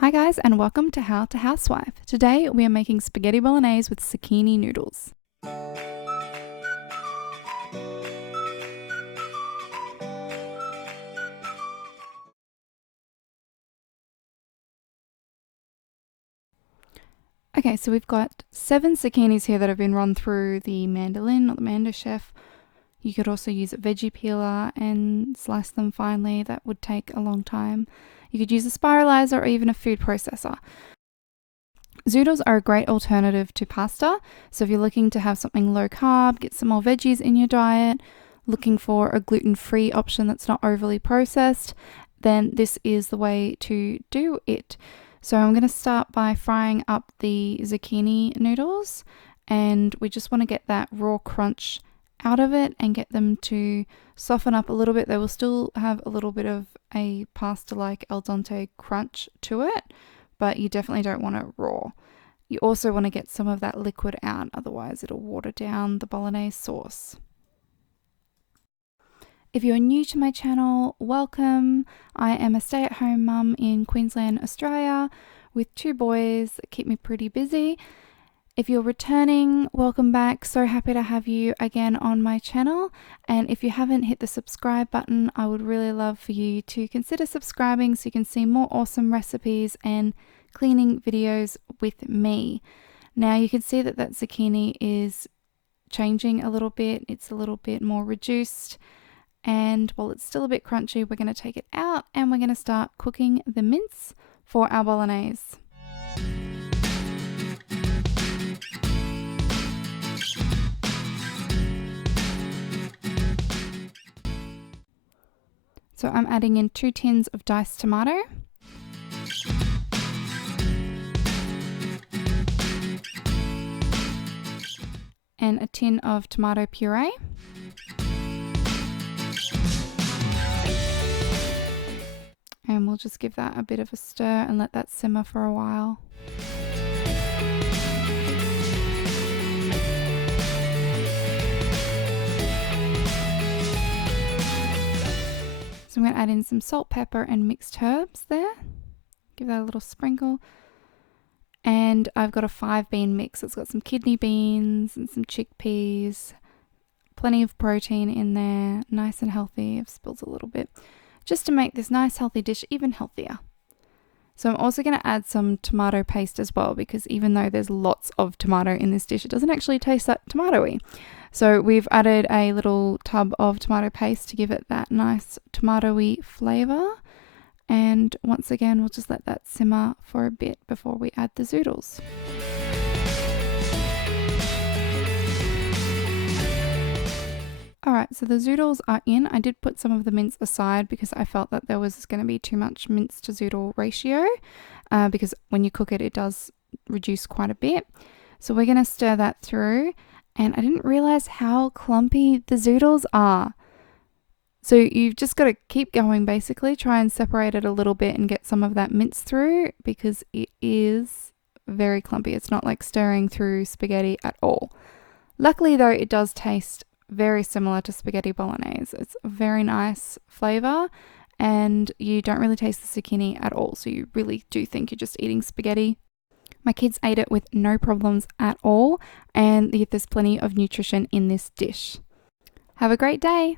Hi guys, and welcome to How to Housewife. Today we are making spaghetti bolognese with zucchini noodles. Okay, so we've got 7 zucchinis here that have been run through the mandolin or the mando chef. You could also use a veggie peeler and slice them finely. That would take a long time. You could use a spiralizer or even a food processor. Zoodles are a great alternative to pasta, so if you're looking to have something low carb, get some more veggies in your diet, looking for a gluten-free option that's not overly processed, then this is the way to do it. So I'm going to start by frying up the zucchini noodles, and we just want to get that raw crunch out of it and get them to soften up a little bit. They will still have a little bit of a pasta-like al dente crunch to it, but you definitely don't want it raw. You also want to get some of that liquid out, otherwise it'll water down the bolognese sauce. If you're new to my channel, welcome. I am a stay-at-home mum in Queensland, Australia, with 2 boys that keep me pretty busy. If you're returning, welcome back. So happy to have you again on my channel. And if you haven't hit the subscribe button, I would really love for you to consider subscribing so you can see more awesome recipes and cleaning videos with me. Now you can see that zucchini is changing a little bit. It's a little bit more reduced. And while it's still a bit crunchy, we're going to take it out and we're going to start cooking the mince for our bolognese. So I'm adding in 2 tins of diced tomato, and a tin of tomato puree, and we'll just give that a bit of a stir and let that simmer for a while. So I'm going to add in some salt, pepper, and mixed herbs there. Give that a little sprinkle. And I've got a 5-bean mix. It's got some kidney beans and some chickpeas. Plenty of protein in there. Nice and healthy. I've spilled a little bit. Just to make this nice healthy dish even healthier. So I'm also going to add some tomato paste as well, because even though there's lots of tomato in this dish, it doesn't actually taste that tomatoey. So we've added a little tub of tomato paste to give it that nice tomatoey flavour. And once again, we'll just let that simmer for a bit before we add the zoodles. Alright, so the zoodles are in. I did put some of the mince aside because I felt that there was going to be too much mince to zoodle ratio, because when you cook it, it does reduce quite a bit. So we're going to stir that through, and I didn't realize how clumpy the zoodles are. So you've just got to keep going, basically. Try and separate it a little bit and get some of that mince through, because it is very clumpy. It's not like stirring through spaghetti at all. Luckily though, it does taste very similar to spaghetti bolognese. It's a very nice flavour, and you don't really taste the zucchini at all. So you really do think you're just eating spaghetti. My kids ate it with no problems at all, and there's plenty of nutrition in this dish. Have a great day!